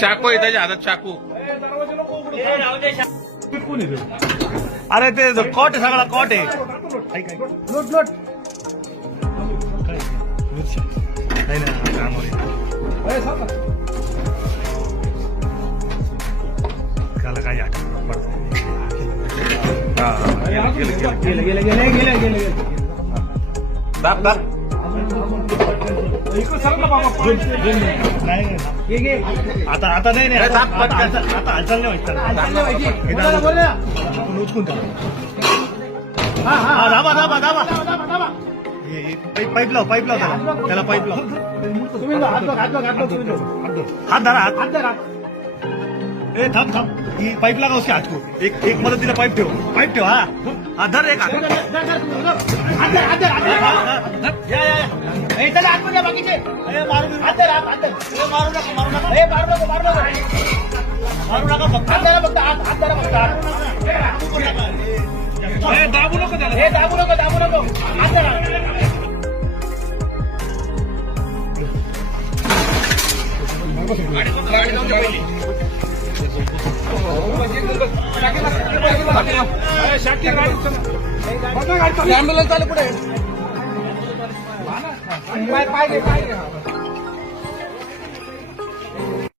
चाकू आहे त्याच्या हातात चाकू. अरे ते कॉट आहे सगळा कॉट आहे. लोट लोट नाही नाही त्याला काही आठवण पडतं. गेले गेले गेले गेले गेले दाब दाब. आता आता नाही नाही आता हालचाल नाही व्हायची. आपण उचकून टाकू. हा दाबा दाबा दाबा पाईप लाव त्याला पाईप लाव. हात धरा हात. ए थांब ही पाईप लागा उसके हात को. एक मदतीला पाईप ठेव हा धर एक हात. चला आतमध्ये बाकीचे मारू नका फक्त हात धरा फक्त हात धरा फक्त दाबू नको त्याला. दाबू नको हात धरा. ॲम्ब्युलन्स आले पुढे. पाय